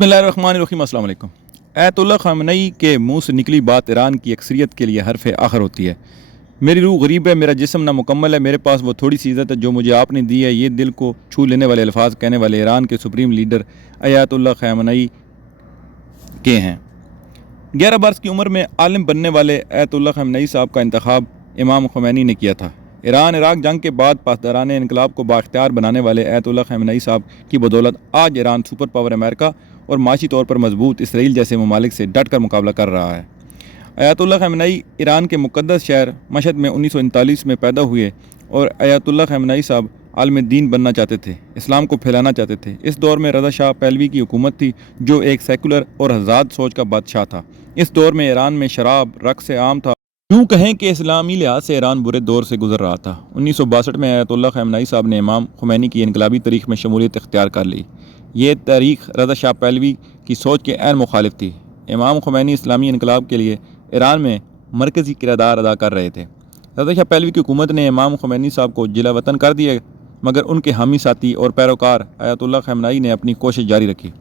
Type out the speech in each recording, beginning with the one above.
बिस्मिल्लाहिर्रहमानिर्रहीम। अस्सलाम वालेकुम। आयतुल्लाह ख़ामेनी के मुंह से निकली बात ईरान की अक्सरियत के लिए हरफ आखिर होती है। मेरी रूह गरीब है, मेरा जिस्म नामुकम्मल है, मेरे पास वो थोड़ी सी इज़्ज़त है जो मुझे आपने दी है। ये दिल को छू लेने वाले अल्फाज कहने वाले ईरान के सुप्रीम लीडर आयतुल्लाह ख़ामेनी के हैं। 11 बरस की उम्र में आलिम बनने वाले आयतुल्लाह ख़ामेनी साहब का इंतखाब इमाम ख़ुमैनी ने किया था। ईरान इराक जंग के बाद पासदारान इनकलाब को बाख्तियार बनाने वाले आयतुल्लाह ख़ामेनी साहब की बदौलत आज ईरान सुपर पावर अमेरिका और माशी तौर पर मजबूत इसराइल जैसे ममालिक से डट कर मुकाबला कर रहा है। आयतुल्लाह ख़ामेनी ईरान के मुक़द्दस शहर मशहद में 1939 में पैदा हुए और आयतुल्लाह ख़ामेनी साहब आलिम दीन बनना चाहते थे, इस्लाम को फैलाना चाहते थे। इस दौर में रज़ा शाह पहलवी की हुकूमत थी जो एक सेकुलर और आज़ाद सोच का बादशाह था। इस दौर में ईरान में शराब रक़्स आम था। यूँ कहें कि इस्लामी लिहाज से ईरान बुरे दौर से गुजर रहा था। 1962 में आयतुल्लाह ख़ामेनी साहब ने इमाम ख़ुमैनी की इनकलाबी तारीख़ में शमूलियत इख्तियार कर ली। ये तारीख़ रज़ा शाह पहलवी की सोच के ऐन मुखालिफ थी। इमाम ख़ुमैनी इस्लामी इनकलाब के लिए ईरान में मरकज़ी किरदार अदा कर रहे थे। रज़ा शाह पहलवी की हुकूमत ने इमाम ख़ुमैनी साहब को जिला वतन कर दिया, मगर उनके हामी साथी और पैरोकार आयतुल्लाह ख़ामेनी ने अपनी कोशिश जारी रखी।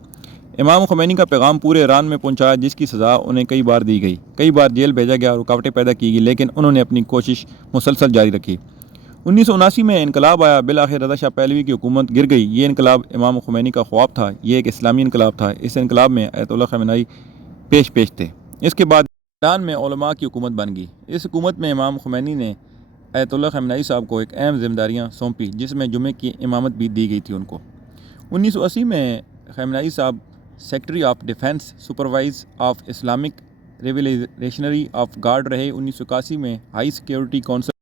इमाम ख़ुमैनी का पैगाम पूरे ईरान में पहुंचाया, जिसकी सज़ा उन्हें कई बार दी गई, कई बार जेल भेजा गया और रुकावटें पैदा की गई, लेकिन उन्होंने अपनी कोशिश मुसलसल जारी रखी। 1979 में इनकलाब आया। बिलाखिर रज़ा शाह पहलवी की हुकूमत गिर गई। ये इनकलाब इमाम ख़ुमैनी का ख्वाब था। ये एक इस्लामी इनकलाब था। इस इनकलाब में आयतुल्लाह ख़ामेनी पेश थे। इसके बाद ईरान में उलमा की हुकूमत बन गई। इस हुकूमत में इमाम ख़ुमैनी ने आयतुल्लाह ख़ामेनी साहब को एक अहम जिम्मेदारियाँ सौंपी, जिसमें जुमे की इमामत भी दी गई थी उनको। 1980 में ख़ामेनी साहब secretary of defence supervise of Islamic revolutionary of guard रहे। 1981 में हाई सिक्योरिटी काउंसिल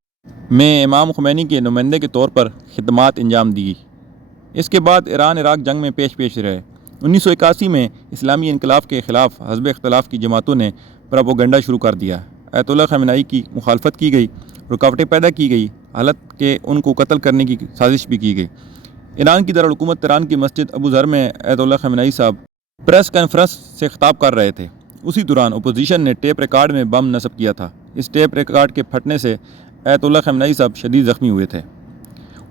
में इमाम ख़ुमैनी के नुमाइंदे के तौर पर खिदमात अंजाम दी। इसके बाद ईरान इराक जंग में पेश रहे। 1981 में इस्लामी इनकलाब के ख़िलाफ़ हज़ब इख्तिलाफ़ की जमातों ने प्रोपेगेंडा शुरू कर दिया। आयतुल्लाह ख़ामेनी की मुखालफत की गई, रुकावटें पैदा की गई, हालत के उनको कत्ल करने की साजिश भी की गई। ईरान की दारुल हुकूमत तेहरान की मस्जिद अबू ज़र में आयतुल्लाह ख़ामेनी साहब प्रेस कॉन्फ्रेंस से खिताब कर रहे थे। उसी दौरान अपोजिशन ने टेप रिकॉर्ड में बम नस्ब किया था। इस टेप रिकॉर्ड के फटने से आयतुल्लाह ख़ामेनी साहब शदीद ज़ख्मी हुए थे।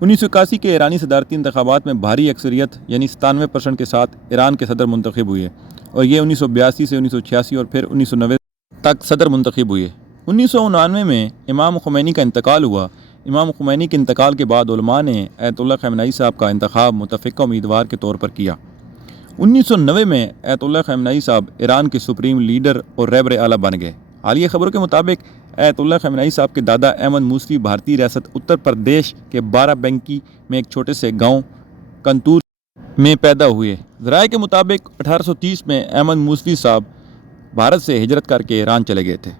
1981 के ईरानी सदारती इंतखाबात में भारी अक्सरियत यानी 97% के साथ ईरान के सदर मुंतखब हुए और ये 1982 से 1986 और फिर 1990 तक सदर मुंतखब हुए। 1999 में इमाम ख़ुमैनी का इंतकाल हुआ। इमाम ख़ुमैनी के इंतकाल के बाद उलमा ने आयतुल्लाह ख़ामेनी साहब का इंतखाब मुतफ़िक़ा उम्मीदवार के तौर पर किया। 1990 में आयतुल्लाह ख़ामेनी साहब ईरान के सुप्रीम लीडर और रहबर आला बन गए। हालिया खबरों के मुताबिक आयतुल्लाह ख़ामेनी साहब के दादा अहमद मूसवी भारतीय रियासत उत्तर प्रदेश के बाराबंकी में एक छोटे से गांव कंतूर में पैदा हुए। ज़राए के मुताबिक 1830 में अहमद मूसवी साहब भारत से हिजरत करके ईरान चले गए थे।